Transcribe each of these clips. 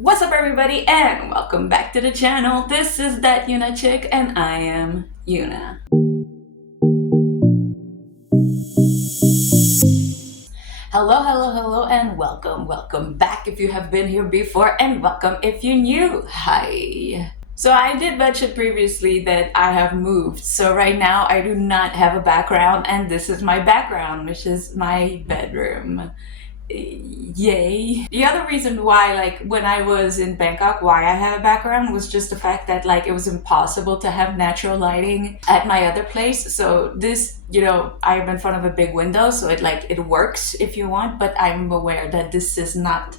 What's up everybody and welcome back to the channel. This is That Yuna Chick and I am Yuna. Hello and welcome back if you have been here before and welcome if you're new. Hi. So I did mention previously that I have moved. So right now I do not have a background and this is my background, which is my bedroom. Yay. The other reason why, like, when I was in Bangkok, why I had a background was just the fact that, like, it was impossible to have natural lighting at my other place. So this, I'm in front of a big window, so it works if you want, but I'm aware that this is not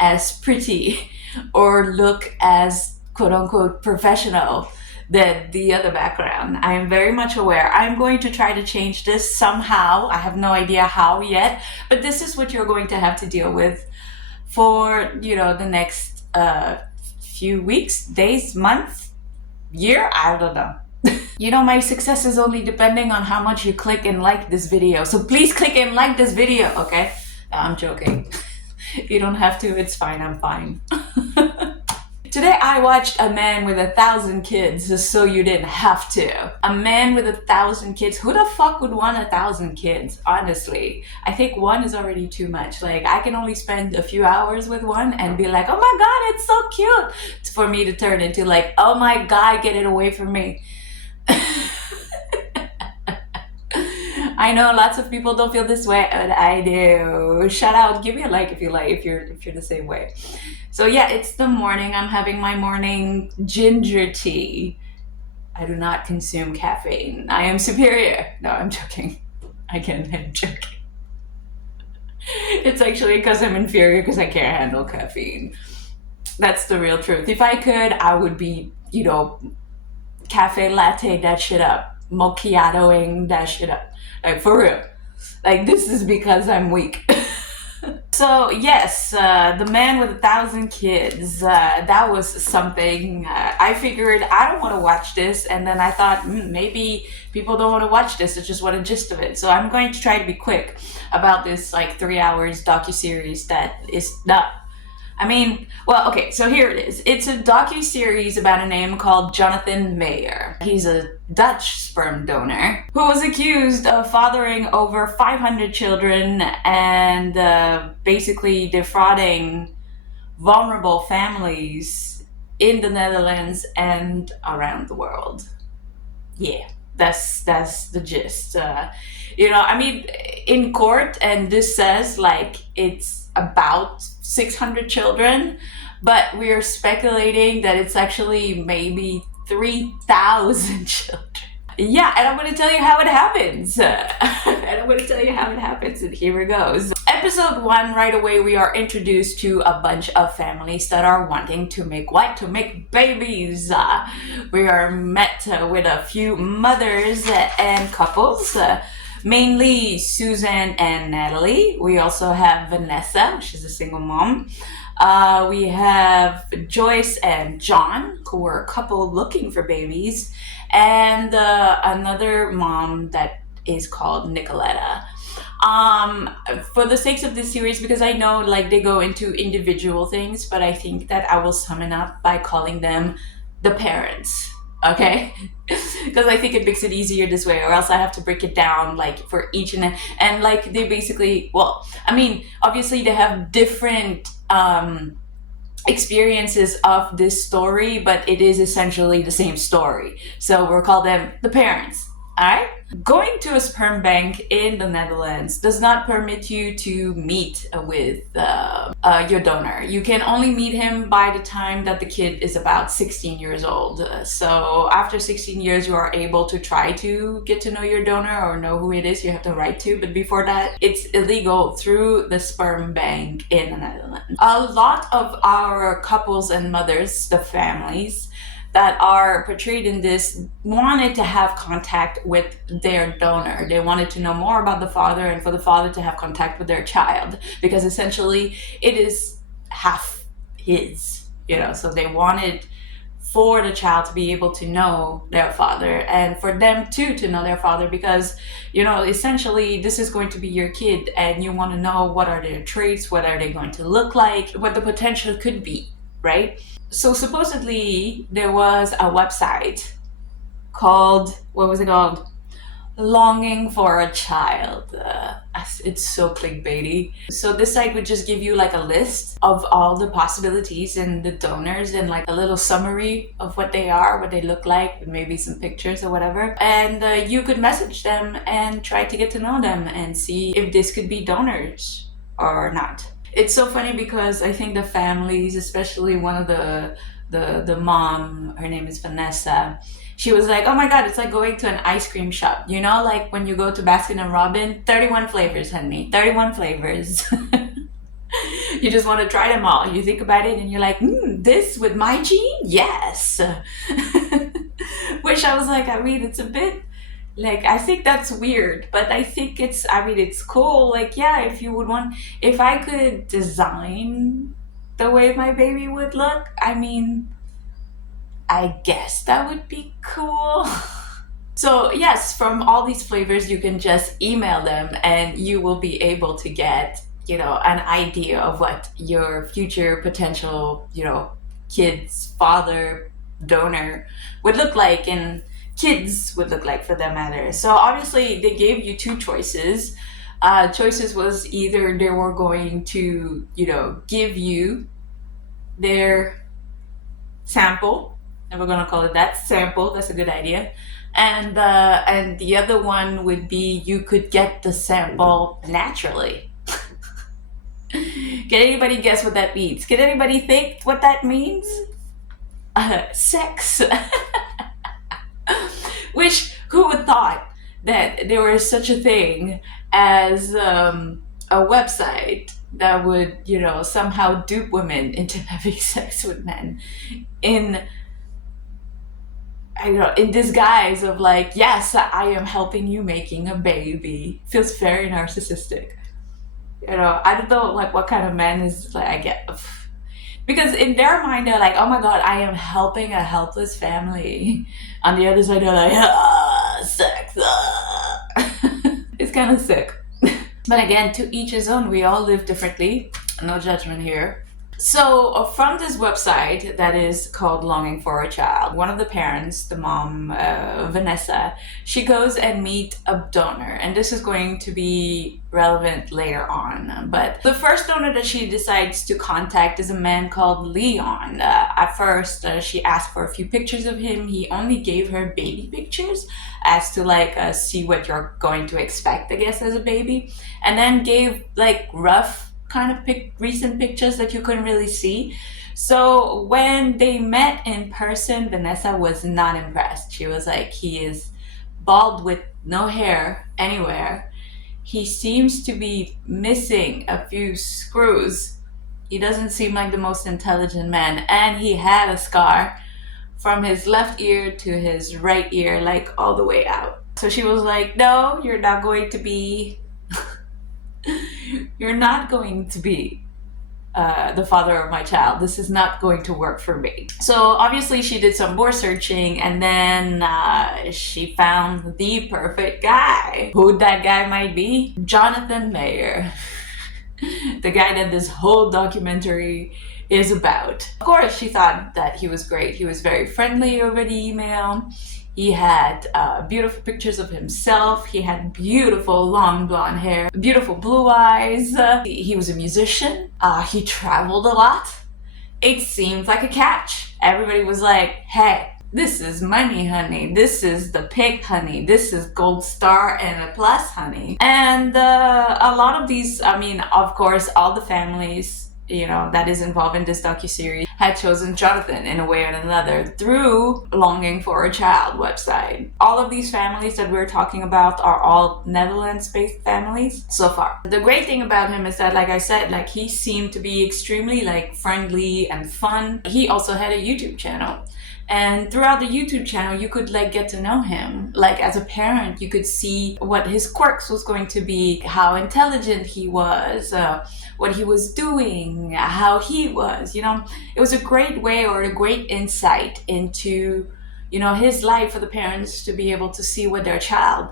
as pretty or look as quote unquote professional than the other background. I am very much aware. I'm going to try to change this somehow. I have no idea how yet, but this is what you're going to have to deal with for, the next few weeks, days, months, year, I don't know. My success is only depending on how much you click and like this video. So please click and like this video, okay? No, I'm joking. You don't have to, it's fine, I'm fine. Today I watched A Man with 1,000 Kids, just so you didn't have to. A Man with 1,000 Kids. Who the fuck would want 1,000 kids, honestly? I think one is already too much. Like, I can only spend a few hours with one and be like, oh my god, it's so cute. For me to turn into like, oh my god, get it away from me. I know lots of people don't feel this way, but I do. Shout out, give me a like if you like, if you're the same way. So yeah, it's the morning. I'm having my morning ginger tea. I do not consume caffeine. I am superior. No, I'm joking. I'm joking. It's actually because I'm inferior because I can't handle caffeine. That's the real truth. If I could, I would be, cafe latte that shit up. Macchiatoing that shit up. Like, for real. Like, this is because I'm weak. So yes, The Man with 1,000 Kids, that was something. I figured I don't want to watch this, and then I thought maybe people don't want to watch this, they just want a gist of it. So I'm going to try to be quick about this like 3 hours docuseries that is not. Okay, so here it is. It's a docuseries about a name called Jonathan Mayer. He's a Dutch sperm donor who was accused of fathering over 500 children and basically defrauding vulnerable families in the Netherlands and around the world. Yeah, that's the gist. In court, and this says like it's about 600 children, but we're speculating that it's actually maybe 3,000 children. Yeah, and I'm going to tell you how it happens. And here it goes. Episode 1, right away we are introduced to a bunch of families that are wanting to make what? To make babies. We are met with a few mothers and couples. Mainly Susan and Natalie. We also have Vanessa, she's a single mom. We have Joyce and John, who were a couple looking for babies. And another mom that is called Nicoletta. For the sakes of this series, because I know like they go into individual things, but I think that I will sum it up by calling them the parents. Okay, because I think it makes it easier this way, or else I have to break it down like for each and like they basically, obviously they have different experiences of this story, but it is essentially the same story. So we'll call them the parents. Alright? Going to a sperm bank in the Netherlands does not permit you to meet with your donor. You can only meet him by the time that the kid is about 16 years old. So after 16 years, you are able to try to get to know your donor or know who it is you have the right to. But before that, it's illegal through the sperm bank in the Netherlands. A lot of our couples and mothers, the families, that are portrayed in this wanted to have contact with their donor. They wanted to know more about the father and for the father to have contact with their child because essentially it is half his, so they wanted for the child to be able to know their father and for them too to know their father because, essentially this is going to be your kid and you want to know what are their traits, what are they going to look like, what the potential could be. right? So supposedly there was a website called, what was it called? Longing for a child. It's so clickbaity. So this site would just give you like a list of all the possibilities and the donors and like a little summary of what they are, what they look like, with maybe some pictures or whatever. And you could message them and try to get to know them and see if this could be donors or not. It's so funny because I think the families, especially one of the mom, her name is Vanessa, she was like, oh my god, it's like going to an ice cream shop. You know, like when you go to Baskin and Robin, 31 flavors, honey. 31 flavors. You just want to try them all. You think about it and you're like, this with my gene? Yes. Which I was like, I mean, it's a bit like, I think that's weird, but I think it's cool. Like, yeah, if you would want, if I could design the way my baby would look, I mean, I guess that would be cool. So yes, from all these flavors, you can just email them and you will be able to get, an idea of what your future potential, kid's father, donor would look like, and kids would look like for that matter. So obviously they gave you two choices. Choices was either they were going to, give you their sample, and we're gonna call it that, sample. That's a good idea. And the other one would be you could get the sample naturally. Can anybody guess what that means? Can anybody think what that means? Sex. Which, who would thought that there was such a thing as a website that would, somehow dupe women into having sex with men in, in disguise of like, yes, I am helping you making a baby. Feels very narcissistic. I don't know like what kind of man is like, I get, because in their mind they're like, oh my god, I am helping a helpless family. On the other side they're like, sex. It's kind of sick. But again, to each his own. We all live differently. No judgment here. So from this website that is called Longing for a Child, one of the parents, the mom, Vanessa, she goes and meet a donor. And this is going to be relevant later on. But the first donor that she decides to contact is a man called Leon. At first, she asked for a few pictures of him. He only gave her baby pictures as to like see what you're going to expect, I guess, as a baby. And then gave like rough kind of recent pictures that you couldn't really see. So when they met in person, Vanessa was not impressed. She was like, he is bald with no hair anywhere. He seems to be missing a few screws. He doesn't seem like the most intelligent man. And he had a scar from his left ear to his right ear, like all the way out. So she was like, no, you're not going to be you're not going to be the father of my child. This is not going to work for me. So obviously she did some more searching, and then she found the perfect guy. Who that guy might be? Jonathan Mayer. The guy that this whole documentary is about. Of course, she thought that he was great. He was very friendly over the email. He had beautiful pictures of himself. He had beautiful long blonde hair, beautiful blue eyes. He was a musician. He traveled a lot. It seemed like a catch. Everybody was like, hey, this is money, honey. This is the pick, honey. This is gold star and a plus, honey. And a lot of these, I mean, of course, all the families, that is involved in this docuseries had chosen Jonathan in a way or another through Longing for a Child website. All of these families that we're talking about are all Netherlands-based families so far. The great thing about him is that, like I said, like he seemed to be extremely like friendly and fun. He also had a YouTube channel. And throughout the YouTube channel, you could like get to know him. Like as a parent, you could see what his quirks was going to be, how intelligent he was, what he was doing, how he was, It was a great way or a great insight into, his life, for the parents to be able to see what their child,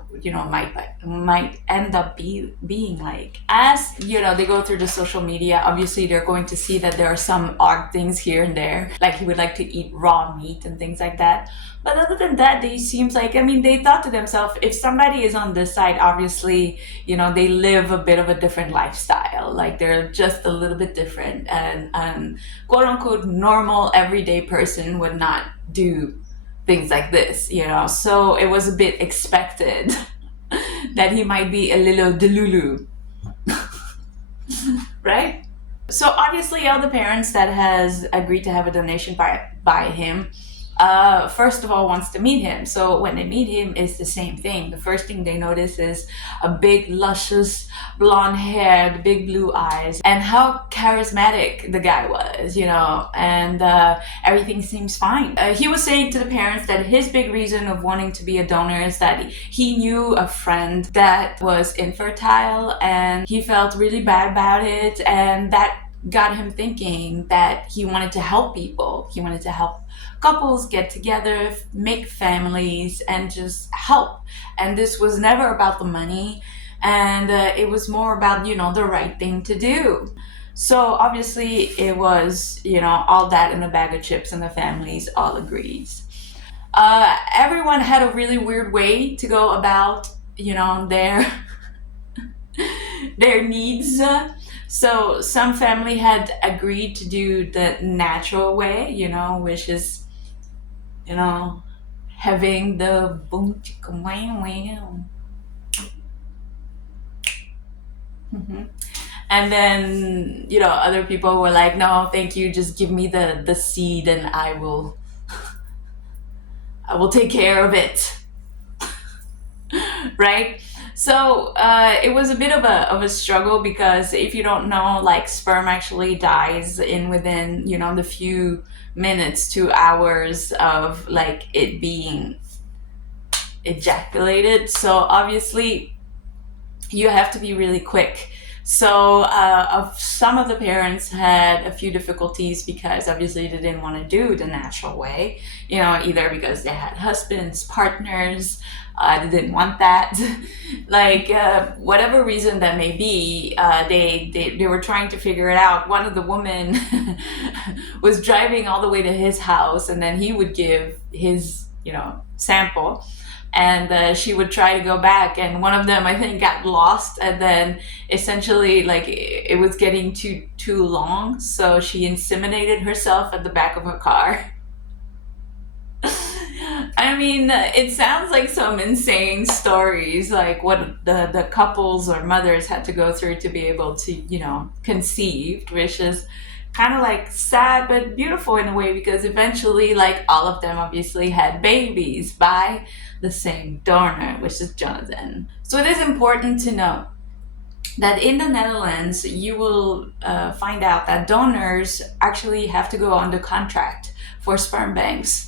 might end up being like. As they go through the social media, obviously they're going to see that there are some odd things here and there, like he would like to eat raw meat and things like that. But other than that, they seems like, they thought to themselves, if somebody is on this side, obviously, they live a bit of a different lifestyle. Like they're just a little bit different, and quote unquote normal everyday person would not do things like this, So it was a bit expected that he might be a little delulu, right? So obviously, all the parents that has agreed to have a donation by him, first of all, wants to meet him. So when they meet him, it's the same thing. The first thing they notice is a big, luscious, blonde hair, the big blue eyes, and how charismatic the guy was, and everything seems fine. He was saying to the parents that his big reason of wanting to be a donor is that he knew a friend that was infertile, and he felt really bad about it, and that got him thinking that he wanted to help people. He wanted to help couples get together, make families, and just help. And this was never about the money, and it was more about, the right thing to do. So obviously it was, all that in a bag of chips, and the families all agreed. Everyone had a really weird way to go about, their their needs. So some family had agreed to do the natural way, which is, having the boom chicka wow wow. And then, other people were like, no, thank you, just give me the seed and I will take care of it. Right? So it was a bit of a struggle, because if you don't know, like sperm actually dies within the few minutes to hours of like it being ejaculated. So obviously you have to be really quick. So some of the parents had a few difficulties, because obviously they didn't want to do the natural way, either because they had husbands, partners, they didn't want that. Like whatever reason that may be, they were trying to figure it out. One of the women was driving all the way to his house, and then he would give his sample, and she would try to go back, and one of them, I think, got lost, and then essentially like it was getting too long, so she inseminated herself at the back of her car. It sounds like some insane stories, like what the couples or mothers had to go through to be able to, conceive, which is kind of like sad but beautiful in a way, because eventually, like, all of them obviously had babies by the same donor, which is Jonathan. So it is important to know that in the Netherlands, you will find out that donors actually have to go under contract for sperm banks,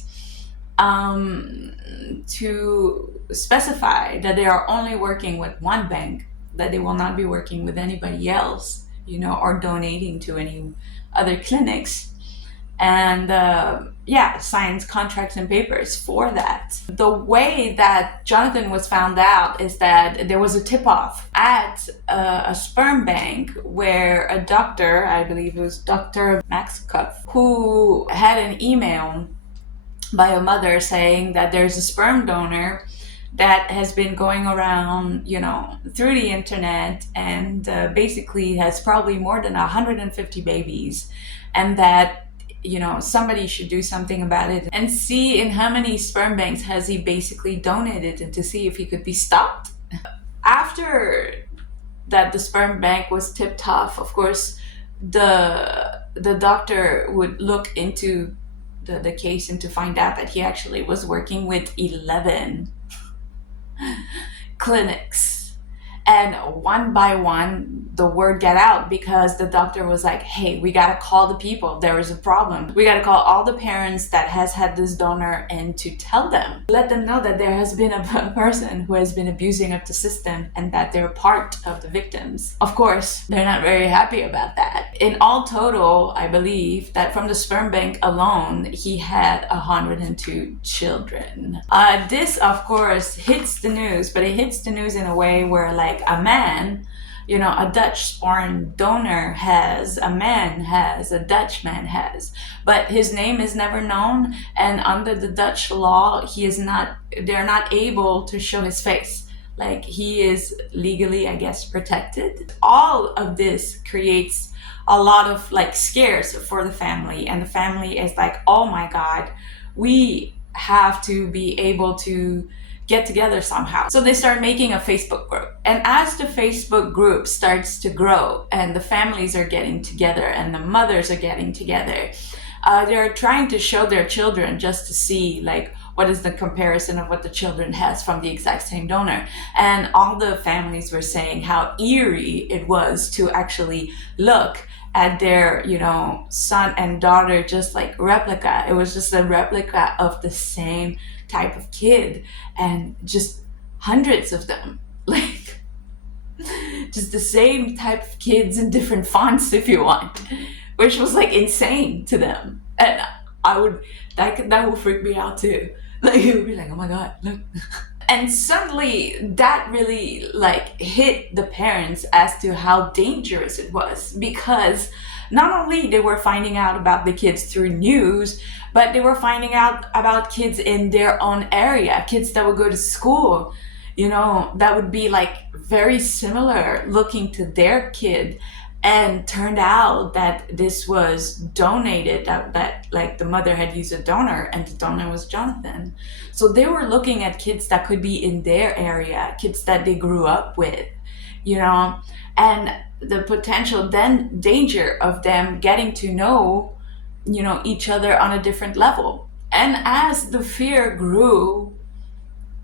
to specify that they are only working with one bank, that they will not be working with anybody else, or donating to any other clinics, and signs contracts and papers for that. The way that Jonathan was found out is that there was a tip-off at a sperm bank where a doctor, I believe it was Dr. Max Cuff, who had an email by a mother saying that there's a sperm donor that has been going around, through the internet, and basically has probably more than 150 babies, and that, somebody should do something about it and see in how many sperm banks has he basically donated, and to see if he could be stopped. After that, the sperm bank was tipped off. Of course, the doctor would look into the case, and to find out that he actually was working with 11 clinics, And one by one, the word got out because the doctor was like, hey, we got to call the people. There is a problem. We got to call all the parents that has had this donor and to tell them, let them know that there has been a person who has been abusing of the system and that they're part of the victims. Of course, they're not very happy about that. In all total, I believe that from the sperm bank alone, he had 102 children. This, of course, hits the news, but it hits the news in a way where, like, a man, you know, a Dutch sperm donor has, a man has, a Dutch man has, but his name is never known, and under the Dutch law, they're not able to show his face. Like, he is legally, I guess, protected. All of this creates a lot of, like, scares for the family, and the family is like, oh my God, we have to be able to get together somehow. So they start making a Facebook group. And as the Facebook group starts to grow and the families are getting together and the mothers are getting together, they're trying to show their children just to see, like, what is the comparison of what the children has from the exact same donor. And all the families were saying how eerie it was to actually look at their, you know, son and daughter, just like replica. It was just a replica of the same type of kid, and just hundreds of them, like just the same type of kids in different fonts, if you want, which was like insane to them. And that would freak me out too. Like, it would be like, oh my God, look. And suddenly that really, like, hit the parents as to how dangerous it was, because not only they were finding out about the kids through news, but they were finding out about kids in their own area, kids that would go to school, you know, that would be like very similar looking to their kid. And turned out that this was donated, that like the mother had used a donor, and the donor was Jonathan. So they were looking at kids that could be in their area, kids that they grew up with, you know, and the potential then danger of them getting to know, you know, each other on a different level. And as the fear grew,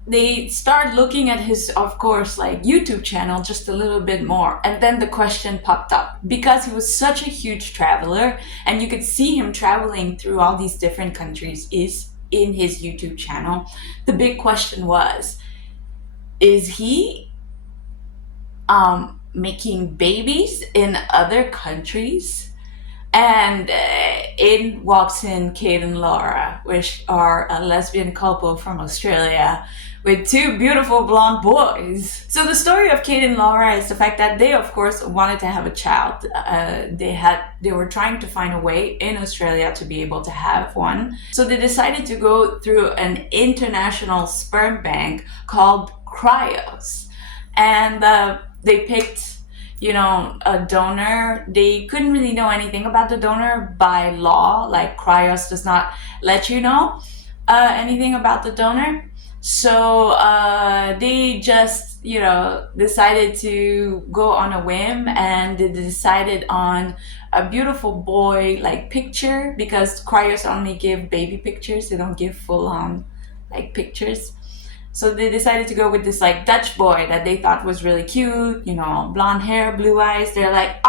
they start looking at his, of course, like, YouTube channel just a little bit more. And then the question popped up, because he was such a huge traveler and you could see him traveling through all these different countries is in his YouTube channel. The big question was, is he making babies in other countries? And in walks in Kate and Laura, which are a lesbian couple from Australia with two beautiful blonde boys. So the story of Kate and Laura is the fact that they, of course, wanted to have a child. They were trying to find a way in Australia to be able to have one. So they decided to go through an international sperm bank called Cryos. And they picked, you know, a donor. They couldn't really know anything about the donor by law. Like, Cryos does not let you know anything about the donor. So they just, you know, decided to go on a whim, and they decided on a beautiful boy, like, picture, because Cryos only give baby pictures. They don't give full on, like, pictures. So they decided to go with this, like, Dutch boy that they thought was really cute, you know, blonde hair, blue eyes. They're like,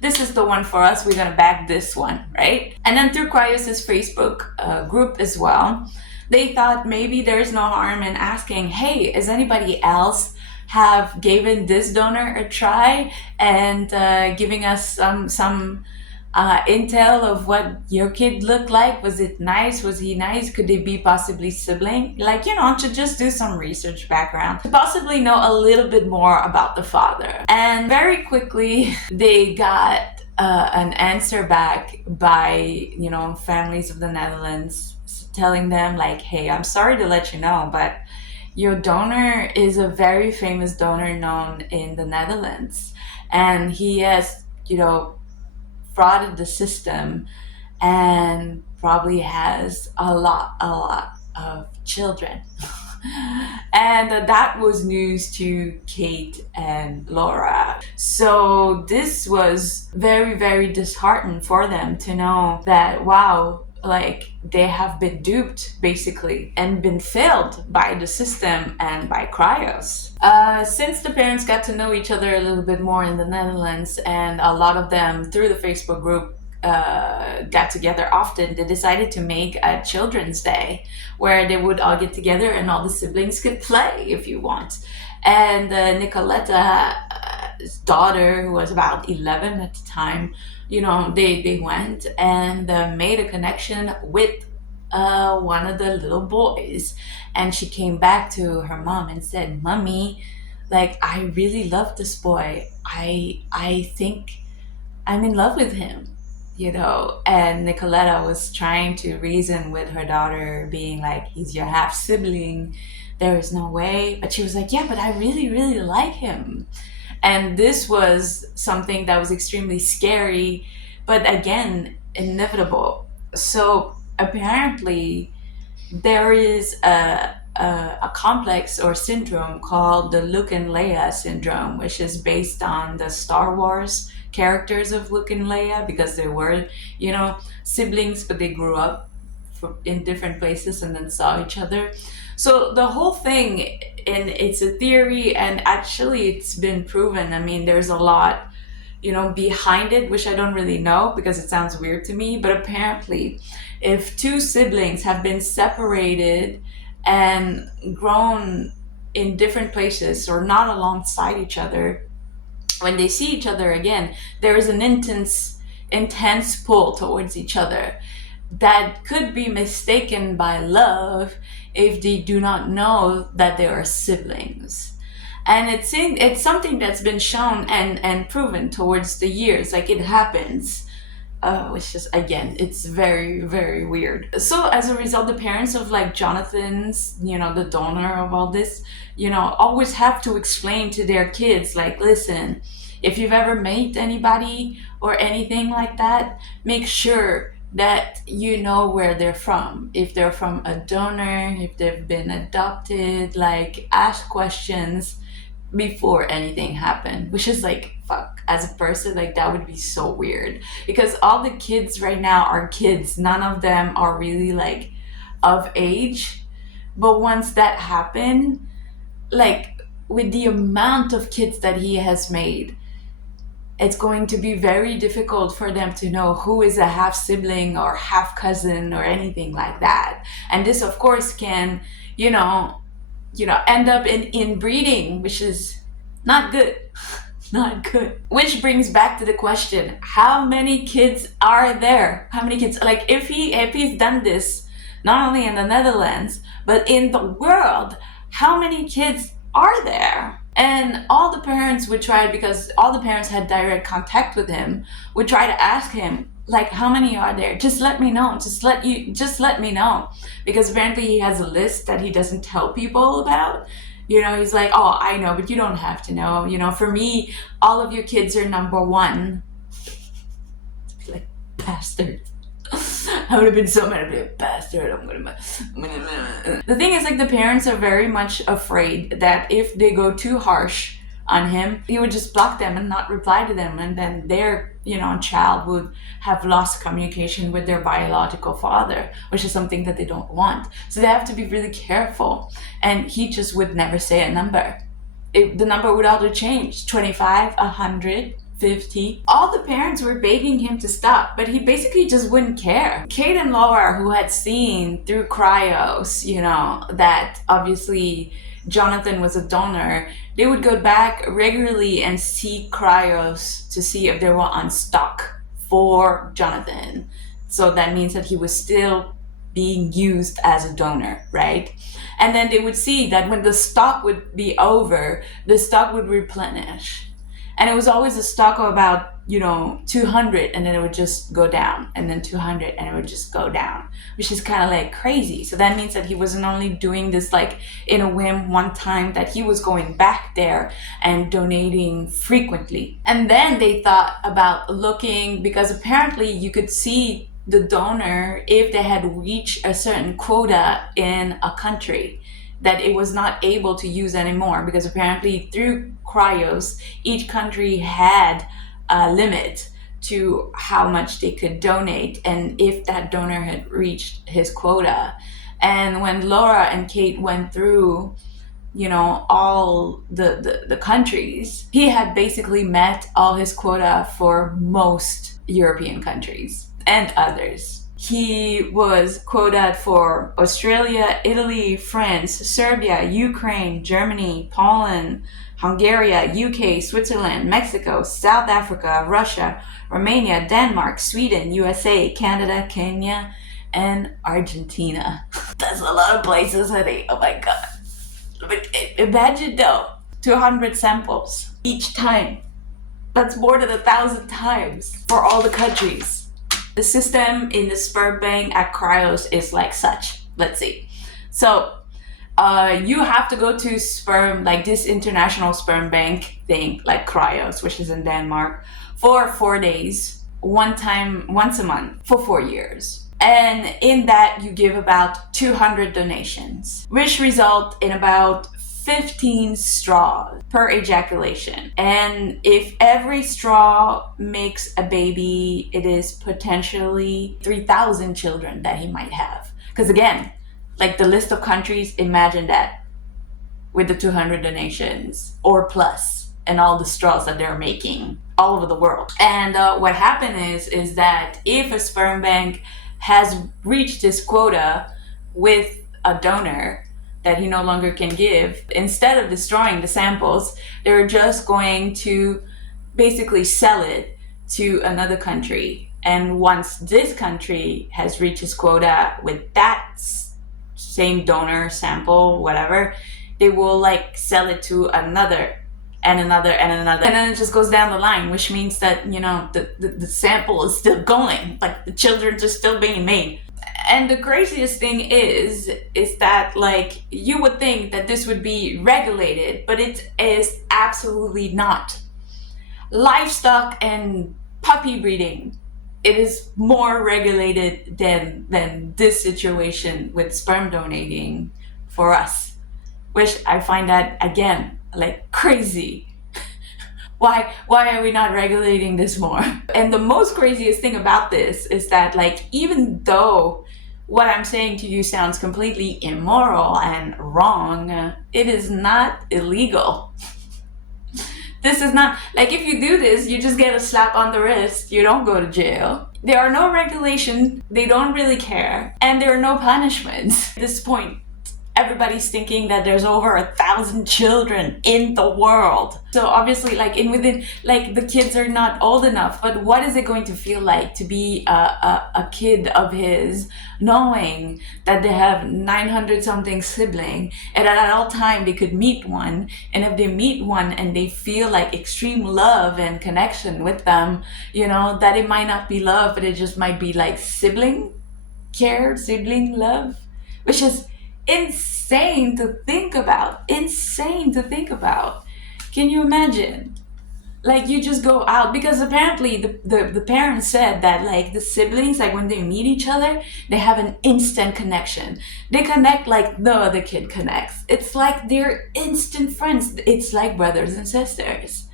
this is the one for us. We're gonna back this one, right? And then through Cryos' Facebook group as well, they thought maybe there's no harm in asking, hey, is anybody else have given this donor a try, and giving us some intel of what your kid looked like? Was it nice? Was he nice? Could they be possibly sibling? Like, you know, to just do some research background, to possibly know a little bit more about the father. And very quickly, they got an answer back by, you know, families of the Netherlands, telling them, like, hey, I'm sorry to let you know, but your donor is a very famous donor known in the Netherlands, and he has, you know, frauded the system and probably has a lot of children. And that was news to Kate and Laura. So this was very, very disheartening for them to know that, wow, like they have been duped basically and been failed by the system and by cryos. Since the parents got to know each other a little bit more in the Netherlands, and a lot of them through the Facebook group got together often, they decided to make a children's day where they would all get together and all the siblings could play if you want. And Nicoletta's daughter, who was about 11 at the time, they went and made a connection with one of the little boys. And she came back to her mom and said, "Mommy, like, I really love this boy. I think I'm in love with him." And Nicoletta was trying to reason with her daughter, being like, "He's your half sibling. There is no way." But she was like, "Yeah, but I really, really like him." And this was something that was extremely scary, but again, inevitable. So apparently, there is a complex or syndrome called the Luke and Leia syndrome, which is based on the Star Wars characters of Luke and Leia, because they were, siblings, but they grew up in different places and then saw each other. So the whole thing, and it's a theory, and actually it's been proven. I mean, there's a lot, behind it, which I don't really know because it sounds weird to me. But apparently, if two siblings have been separated and grown in different places or not alongside each other, when they see each other again, there is an intense pull towards each other that could be mistaken by love if they do not know that they are siblings. And it's something that's been shown and proven towards the years, like it happens. Which is, again, it's very, very weird. So as a result, the parents of like Jonathan's, the donor of all this, always have to explain to their kids, like, listen, if you've ever met anybody or anything like that, make sure that you know where they're from. If they're from a donor, if they've been adopted, like, ask questions before anything happened, which is like, fuck, as a person, like, that would be so weird, because all the kids right now are kids. None of them are really like of age. But once that happened, like, with the amount of kids that he has made, it's going to be very difficult for them to know who is a half sibling or half cousin or anything like that. And this, of course, can, end up in inbreeding, which is not good. Not good. Which brings back to the question, how many kids are there? How many kids? Like, if he's done this, not only in the Netherlands, but in the world, how many kids are there? And all the parents would try, because all the parents had direct contact with him, would try to ask him, like, how many are there? Just let me know. Just let me know. Because apparently he has a list that he doesn't tell people about. He's like, "Oh, I know, but you don't have to know. For me, all of your kids are number one." Like, bastard. I would have been so mad at me, bastard. The thing is, like, the parents are very much afraid that if they go too harsh on him, he would just block them and not reply to them, and then their child would have lost communication with their biological father, which is something that they don't want. So they have to be really careful. And he just would never say a number. The number would either change, 25, 100, 50. All the parents were begging him to stop, but he basically just wouldn't care. Kate and Laura, who had seen through cryos, that obviously Jonathan was a donor, they would go back regularly and see cryos to see if they were on stock for Jonathan. So that means that he was still being used as a donor, right? And then they would see that when the stock would be over, the stock would replenish. And it was always a stock of about, 200, and then it would just go down, and then 200, and it would just go down, which is kind of like crazy. So that means that he wasn't only doing this like in a whim one time, that he was going back there and donating frequently. And then they thought about looking, because apparently you could see the donor if they had reached a certain quota in a country that it was not able to use anymore, because apparently through cryos, each country had a limit to how much they could donate and if that donor had reached his quota. And when Laura and Kate went through, all the countries, he had basically met all his quota for most European countries and others. He was quoted for Australia, Italy, France, Serbia, Ukraine, Germany, Poland, Hungary, UK, Switzerland, Mexico, South Africa, Russia, Romania, Denmark, Sweden, USA, Canada, Kenya, and Argentina. That's a lot of places, honey. Oh my god. But imagine though, 200 samples each time. That's more than 1,000 times for all the countries. The system in the sperm bank at Cryos is like such. Let's see. So you have to go to sperm, like this international sperm bank thing, like Cryos, which is in Denmark, for 4 days, once a month, for 4 years. And in that you give about 200 donations, which result in about 15 straws per ejaculation. And if every straw makes a baby, it is potentially 3,000 children that he might have. Because again, like the list of countries, imagine that with the 200 donations or plus and all the straws that they're making all over the world. And what happened is that if a sperm bank has reached his quota with a donor that he no longer can give, instead of destroying the samples, they're just going to basically sell it to another country. And once this country has reached its quota with that same donor sample, whatever, they will like sell it to another and another and another, and then it just goes down the line, which means that the sample is still going, like the children are still being made. And the craziest thing is that like you would think that this would be regulated, but it is absolutely not. Livestock and puppy breeding, it is more regulated than this situation with sperm donating for us, which I find that again like crazy. Why are we not regulating this more? And the most craziest thing about this is that like even though what I'm saying to you sounds completely immoral and wrong, it is not illegal. This is not, like if you do this, you just get a slap on the wrist, you don't go to jail. There are no regulations, they don't really care, and there are no punishments. At this point, everybody's thinking that there's over 1,000 children in the world. So obviously like within the kids are not old enough, but what is it going to feel like to be a kid of his, knowing that they have 900 something sibling and at all time they could meet one, and if they meet one and they feel like extreme love and connection with them, that it might not be love, but it just might be like sibling care, sibling love, which is insane to think about. Can you imagine? Like you just go out, because apparently the parents said that like the siblings, like when they meet each other, they have an instant connection. They connect like no other kid connects. It's like they're instant friends. It's like brothers and sisters,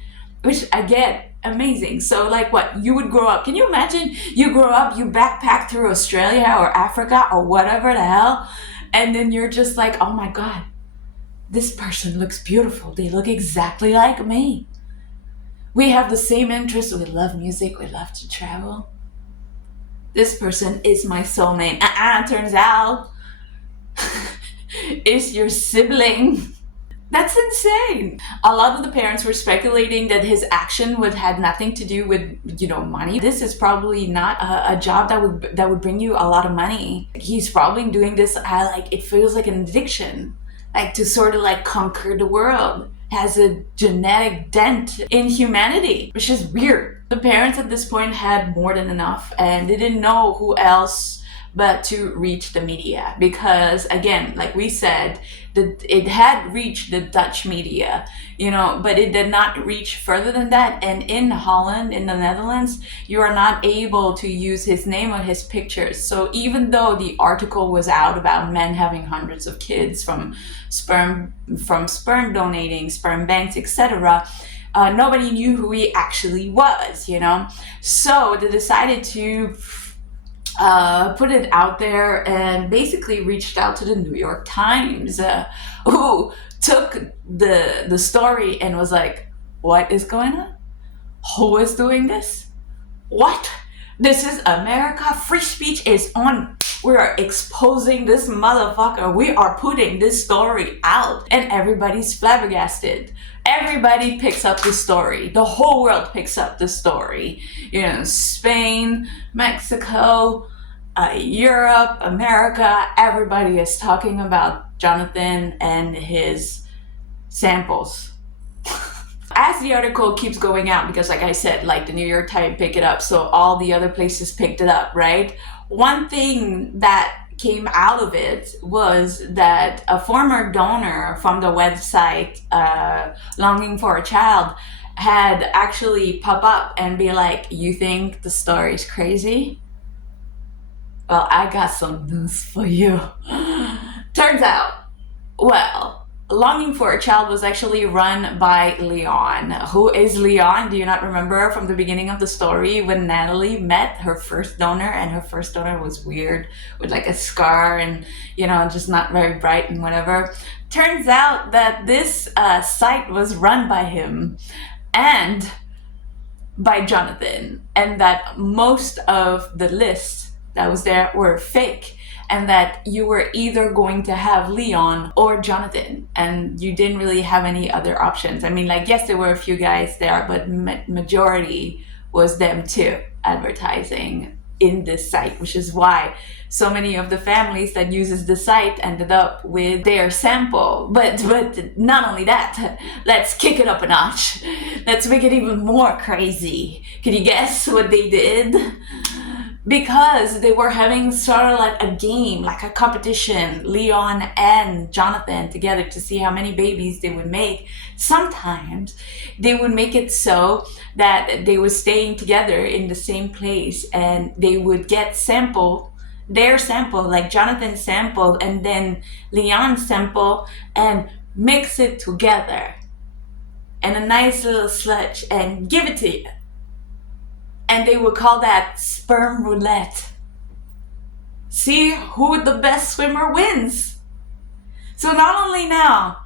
which I get amazing. So like what, you would grow up, can you imagine you grow up, you backpack through Australia or Africa or whatever the hell, and then you're just like, oh my god, this person looks beautiful. They look exactly like me. We have the same interests. We love music. We love to travel. This person is my soulmate. Turns out it's your sibling. That's insane. A lot of the parents were speculating that his action had nothing to do with, money. This is probably not a job that would bring you a lot of money. He's probably doing this, it feels like an addiction, like to sort of like conquer the world. Has a genetic dent in humanity, which is weird. The parents at this point had more than enough, and they didn't know who else but to reach the media, because again, like we said, it had reached the Dutch media, but it did not reach further than that. And in Holland, in the Netherlands, you are not able to use his name or his pictures. So even though the article was out about men having hundreds of kids from sperm donating, sperm banks, etc., nobody knew who he actually was, you know. So they decided to put it out there and basically reached out to the New York Times, who took the story and was like, what is going on? Who is doing this? What? This is America. Free speech is on. We are exposing this motherfucker. We are putting this story out. And everybody's flabbergasted. Everybody picks up the story. The whole world picks up the story. You know, Spain, Mexico, Europe, America, everybody is talking about Jonathan and his samples. As the article keeps going out, because like I said, like the New York Times picked it up, so all the other places picked it up, right? One thing that came out of it was that a former donor from the website Longing for a Child had actually pop up and be like, you think the story's crazy? Well, I got some news for you. Turns out, well, Longing for a Child was actually run by Leon. Who is Leon? Do you not remember from the beginning of the story when Natalie met her first donor, and her first donor was weird with like a scar and, you know, just not very bright and whatever. Turns out that this site was run by him and by Jonathan, and that most of the lists that was there were fake, and that you were either going to have Leon or Jonathan, and you didn't really have any other options. I mean, like, yes, there were a few guys there, but majority was them too advertising in this site, which is why so many of the families that uses the site ended up with their sample. But not only that, let's kick it up a notch. Let's make it even more crazy. Can you guess what they did? Because they were having sort of like a game, like a competition, Leon and Jonathan together, to see how many babies they would make. Sometimes they would make it so that they were staying together in the same place, and they would get their sample, like Jonathan's sample and then Leon's sample, and mix it together in a nice little sludge and give it to you. And they would call that sperm roulette. See who the best swimmer wins. So not only now,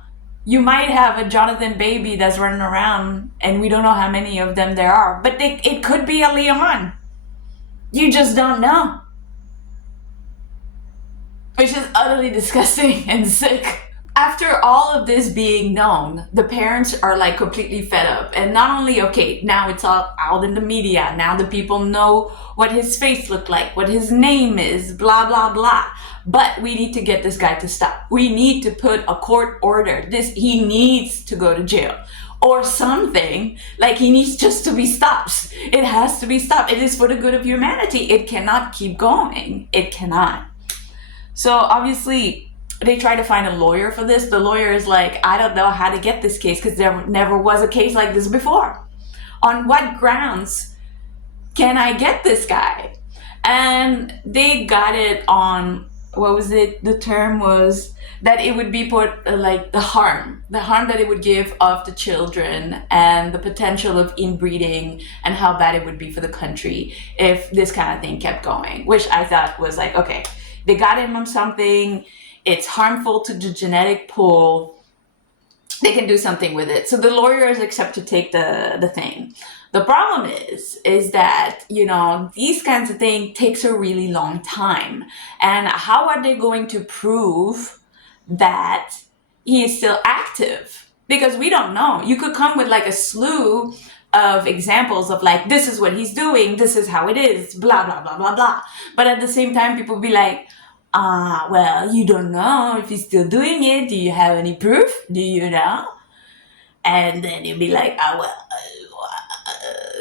you might have a Jonathan baby that's running around, and we don't know how many of them there are, but it could be a Leon. You just don't know. Which is utterly disgusting and sick. After all of this being known, the parents are like completely fed up. And not only, okay, now it's all out in the media. Now the people know what his face looked like, what his name is, blah, blah, blah. But we need to get this guy to stop. We need to put a court order. He needs to go to jail or something. Like, he needs just to be stopped. It has to be stopped. It is for the good of humanity. It cannot keep going. It cannot. So obviously, they try to find a lawyer for this. The lawyer is like, I don't know how to get this case because there never was a case like this before. On what grounds can I get this guy? And they got it on, what was it? The term was that it would be put like the harm that it would give of the children, and the potential of inbreeding, and how bad it would be for the country if this kind of thing kept going, which I thought was like, okay, they got him on something. It's harmful to the genetic pool. They can do something with it. So the lawyers accept to take the thing. The problem is that, you know, these kinds of things takes a really long time. And how are they going to prove that he is still active? Because we don't know. You could come with like a slew of examples of like, this is what he's doing, this is how it is, blah, blah, blah, blah, blah. But at the same time, people be like, well, you don't know if he's still doing it. Do you have any proof? Do you know? And then you'll be like,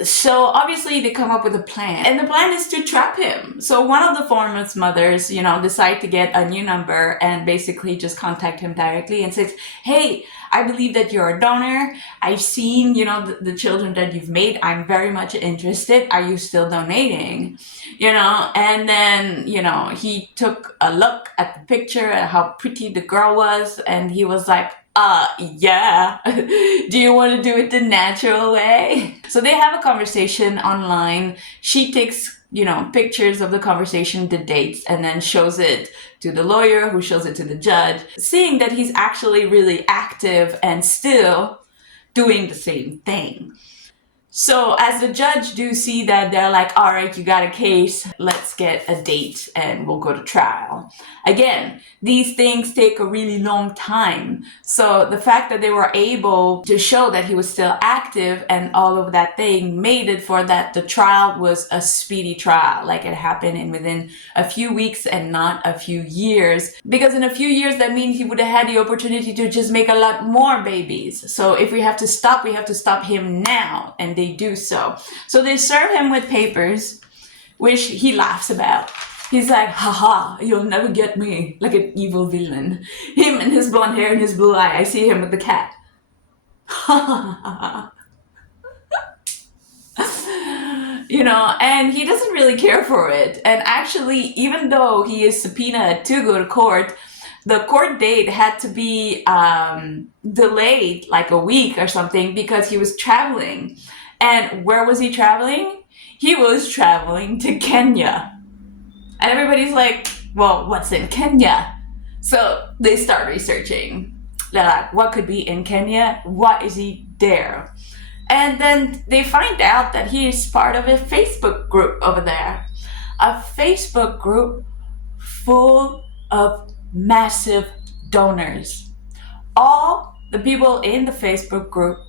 so obviously they come up with a plan, and the plan is to trap him. So one of the foreman's mothers, you know, decide to get a new number and basically just contact him directly and says, hey, I believe that you're a donor. I've seen, you know, the children that you've made. I'm very much interested. Are you still donating? You know, and then, you know, he took a look at the picture and how pretty the girl was, and he was like, Yeah. Do you want to do it the natural way? So they have a conversation online. She takes, pictures of the conversation, the dates, and then shows it to the lawyer, who shows it to the judge, seeing that he's actually really active and still doing the same thing. So as the judge do see that, they're like, all right, you got a case, let's get a date and we'll go to trial. Again, these things take a really long time. So the fact that they were able to show that he was still active and all of that thing made it for that the trial was a speedy trial. Like it happened in within a few weeks and not a few years. Because in a few years, that means he would have had the opportunity to just make a lot more babies. So if we have to stop, we have to stop him now. And they do so. So they serve him with papers, which he laughs about. He's like, haha, you'll never get me, like an evil villain. Him and his blonde hair and his blue eye. I see him with the cat. And he doesn't really care for it. And actually, even though he is subpoenaed to go to court, the court date had to be delayed like a week or something because he was traveling. And where was he traveling? He was traveling to Kenya. And everybody's like, well, what's in Kenya? So they start researching. They're like, what could be in Kenya? Why is he there? And then they find out that he is part of a Facebook group over there. A Facebook group full of massive donors. All the people in the Facebook group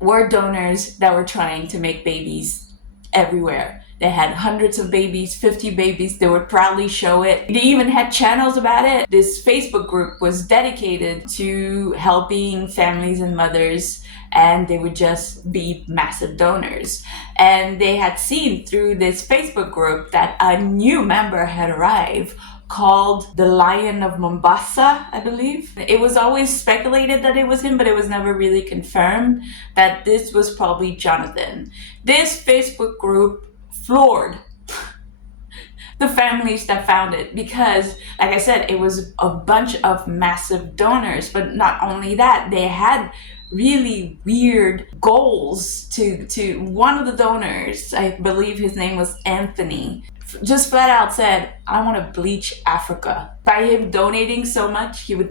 were donors that were trying to make babies everywhere. They had hundreds of babies, 50 babies. They would proudly show it. They even had channels about it. This Facebook group was dedicated to helping families and mothers, and they would just be massive donors. And they had seen through this Facebook group that a new member had arrived called the Lion of Mombasa, I believe. It was always speculated that it was him, but it was never really confirmed that this was probably Jonathan. This Facebook group floored the families that found it because, like I said, it was a bunch of massive donors. But not only that, they had really weird goals to one of the donors, I believe his name was Anthony, just flat out said, I want to bleach Africa. By him donating so much, he would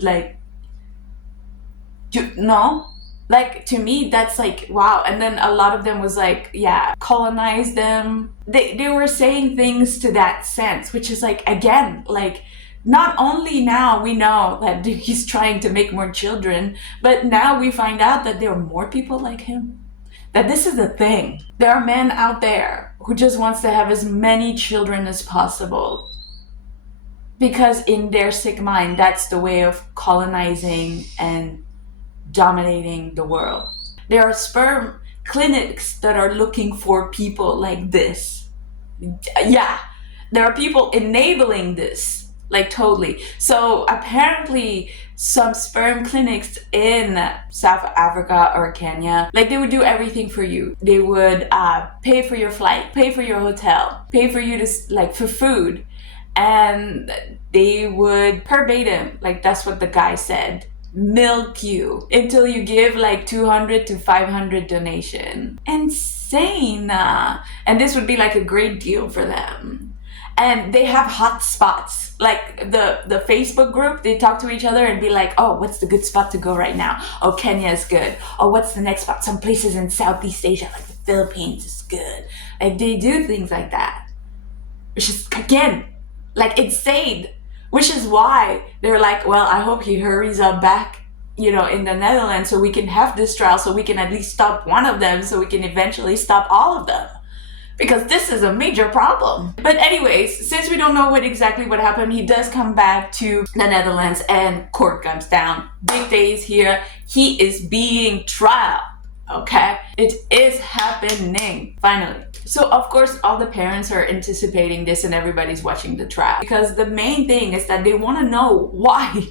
to me, that's like, wow. And then a lot of them was like, yeah, colonize them. They were saying things to that sense, which is like, again, like, not only now we know that he's trying to make more children, but now we find out that there are more people like him. That this is the thing. There are men out there who just wants to have as many children as possible. Because in their sick mind, that's the way of colonizing and dominating the world. There are sperm clinics that are looking for people like this. Yeah, there are people enabling this. Like totally. So apparently some sperm clinics in South Africa or Kenya, like they would do everything for you. They would pay for your flight, pay for your hotel, pay for you to for food. And they would verbatim, like that's what the guy said, milk you until you give like 200 to 500 donation. Insane. And this would be like a great deal for them. And they have hot spots. Like the Facebook group, they talk to each other and be like, oh, what's the good spot to go right now? Oh, Kenya is good. Oh, what's the next spot? Some places in Southeast Asia, like the Philippines is good. Like they do things like that. Which is, again, like insane. Which is why they're like, well, I hope he hurries up back, in the Netherlands so we can have this trial, so we can at least stop one of them, so we can eventually stop all of them. Because this is a major problem. But anyways, since we don't know exactly what happened, he does come back to the Netherlands and court comes down. Big days here. He is being tried. Okay? It is happening. Finally. So of course, all the parents are anticipating this and everybody's watching the trial. Because the main thing is that they want to know why.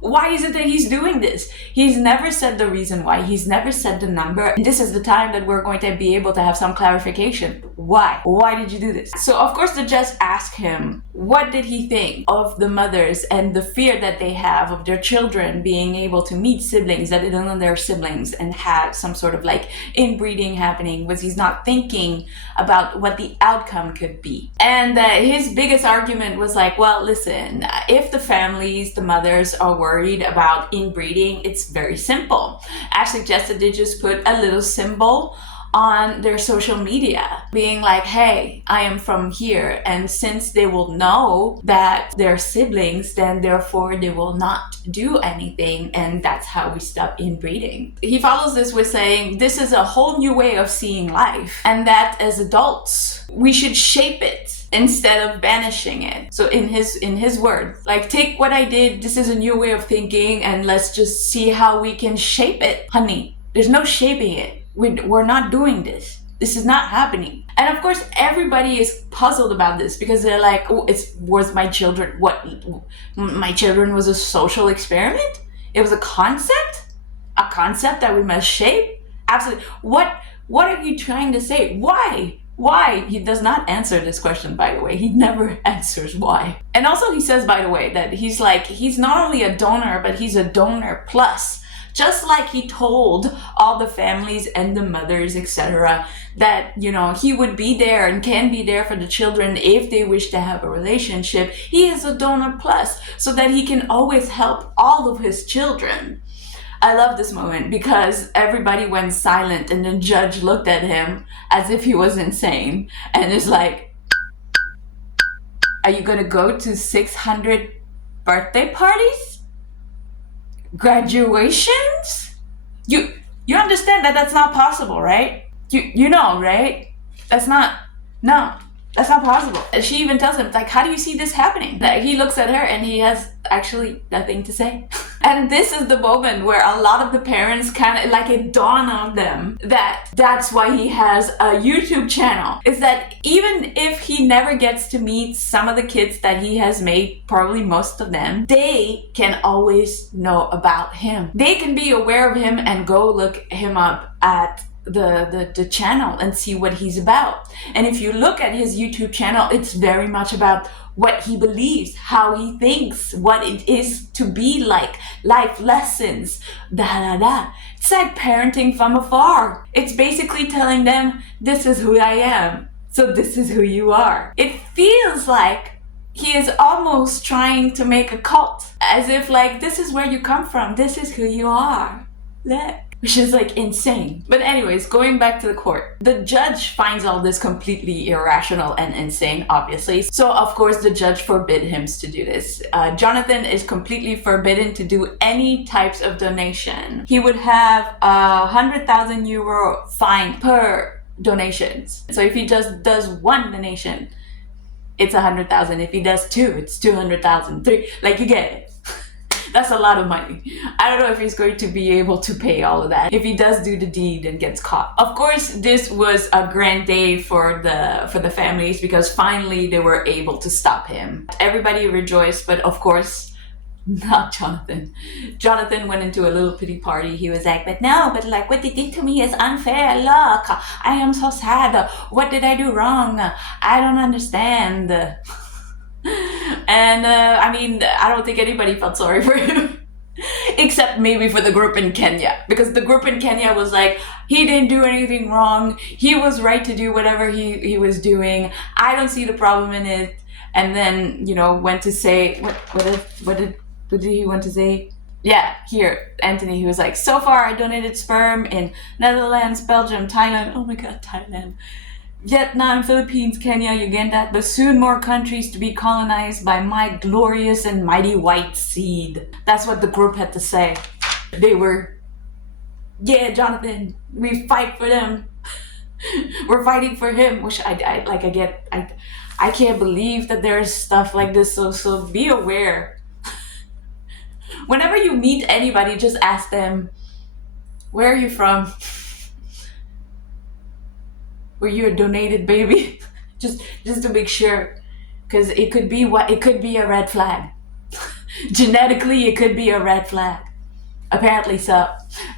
Why is it that he's doing this? He's never said the reason why. He's never said the number. And this is the time that we're going to be able to have some clarification. Why? Why did you do this? So of course the judge asked him, what did he think of the mothers and the fear that they have of their children being able to meet siblings that they don't know their siblings and have some sort of like inbreeding happening? Was he's not thinking about what the outcome could be? And his biggest argument was like, well, listen, if the families, the mothers are worried about inbreeding, it's very simple. I suggested they just put a little symbol on their social media being like, hey, I am from here, and since they will know that they're siblings, then therefore they will not do anything, and that's how we stop inbreeding. He follows this with saying this is a whole new way of seeing life, and that as adults we should shape it instead of banishing it. So in his words, like, take what I did, this is a new way of thinking, and let's just see how we can shape it. Honey, there's no shaping it. We're not doing this. This is not happening. And of course, everybody is puzzled about this because they're like, oh, was my children, what? My children was a social experiment? It was a concept? A concept that we must shape? Absolutely. What are you trying to say? Why? Why? He does not answer this question, by the way. He never answers why. And also he says, by the way, that he's not only a donor, but he's a donor plus. Just like he told all the families and the mothers, etc., that, you know, he would be there and can be there for the children if they wish to have a relationship. He is a donor plus, so that he can always help all of his children. I love this moment because everybody went silent and the judge looked at him as if he was insane and is like, are you gonna go to 600 birthday parties? Graduations? You understand that that's not possible, right? You know, right? That's not possible. And she even tells him, like, how do you see this happening? That he looks at her and he has actually nothing to say. And this is the moment where a lot of the parents kind of, like, it dawned on them that that's why he has a YouTube channel. Is that even if he never gets to meet some of the kids that he has made, probably most of them, they can always know about him. They can be aware of him and go look him up at the channel and see what he's about. And if you look at his YouTube channel, it's very much about what he believes, how he thinks, what it is to be like, life lessons, It's like parenting from afar. It's basically telling them, this is who I am, so this is who you are. It feels like he is almost trying to make a cult, as if like, this is where you come from, this is who you are. Look. Which is like insane. But anyways, going back to the court. The judge finds all this completely irrational and insane, obviously. So of course the judge forbid him to do this. Jonathan is completely forbidden to do any types of donation. He would have €100,000 fine per donations. So if he just does one donation, it's 100,000. If he does two, it's 200,000. Three, like, you get it. That's a lot of money. I don't know if he's going to be able to pay all of that if he does do the deed and gets caught. Of course, this was a grand day for the families because finally they were able to stop him. Everybody rejoiced, but of course, not Jonathan. Jonathan went into a little pity party. He was like, but like what they did to me is unfair. Look, I am so sad. What did I do wrong? I don't understand. And I mean, I don't think anybody felt sorry for him. Except maybe for the group in Kenya. Because the group in Kenya was like, he didn't do anything wrong. He was right to do whatever he was doing. I don't see the problem in it. And then, you know, went to say, what did he want to say? Yeah, here, Anthony, he was like, so far I donated sperm in Netherlands, Belgium, Thailand. Oh my God, Thailand. Vietnam, Philippines, Kenya, Uganda, but soon more countries to be colonized by my glorious and mighty white seed. That's what the group had to say. They were, yeah, Jonathan, we fight for them. We're fighting for him, which I can't believe that there's stuff like this, so be aware. Whenever you meet anybody, just ask them, where are you from? Were you a donated baby? just to make sure, because it could be a red flag. Genetically, it could be a red flag. Apparently so.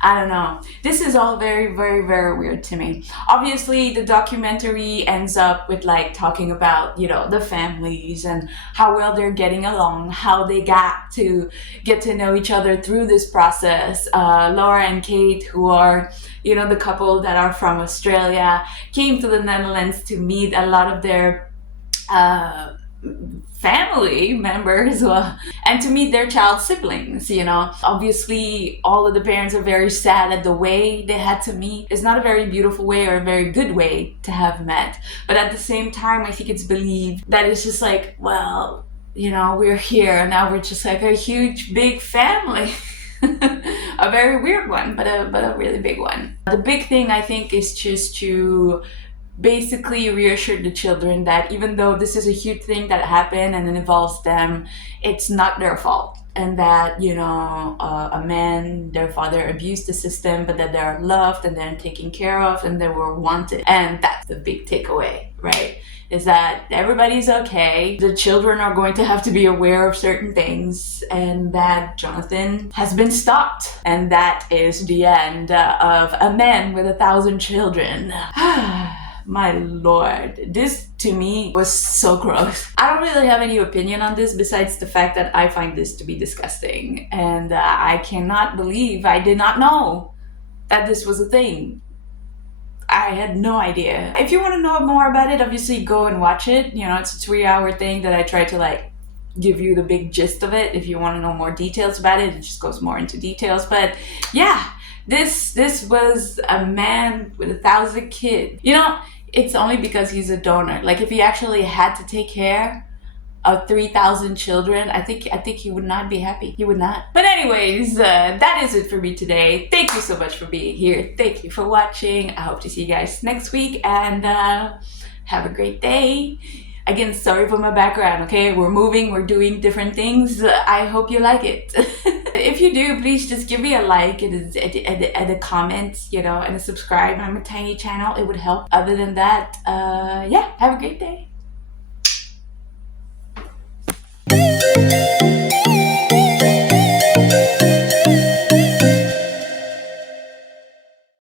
I don't know. This is all very, very, very weird to me. Obviously, the documentary ends up with like talking about, the families and how well they're getting along, how they got to get to know each other through this process. Laura and Kate, who are, the couple that are from Australia, came to the Netherlands to meet a lot of their family members and to meet their child siblings. Obviously all of the parents are very sad at the way they had to meet. It's not a very beautiful way or a very good way to have met, but at the same time I think it's believed that it's just like, well, we're here and now we're just like a huge big family. A very weird one, but a really big one. The big thing I think is just to basically reassured the children that even though this is a huge thing that happened and it involves them, it's not their fault. And that, a man, their father abused the system, but that they're loved and they're taken care of and they were wanted. And that's the big takeaway, right? Is that everybody's okay. The children are going to have to be aware of certain things, and that Jonathan has been stopped. And that is the end of A Man with 1,000 Children. My lord, this to me was so gross. I don't really have any opinion on this besides the fact that I find this to be disgusting. And I cannot believe I did not know that this was a thing. I had no idea. If you want to know more about it, obviously go and watch it. It's a 3-hour thing that I try to give you the big gist of it. If you want to know more details about it, it just goes more into details. But yeah, this was A Man with 1,000 kids. It's only because he's a donor. Like if he actually had to take care of 3,000 children, I think he would not be happy. He would not. But anyways, that is it for me today. Thank you so much for being here. Thank you for watching. I hope to see you guys next week, and have a great day. Again, sorry for my background, okay? We're moving, we're doing different things. I hope you like it. If you do, please just give me a like and a comment, and a subscribe on my tiny channel. It would help. Other than that, yeah, have a great day.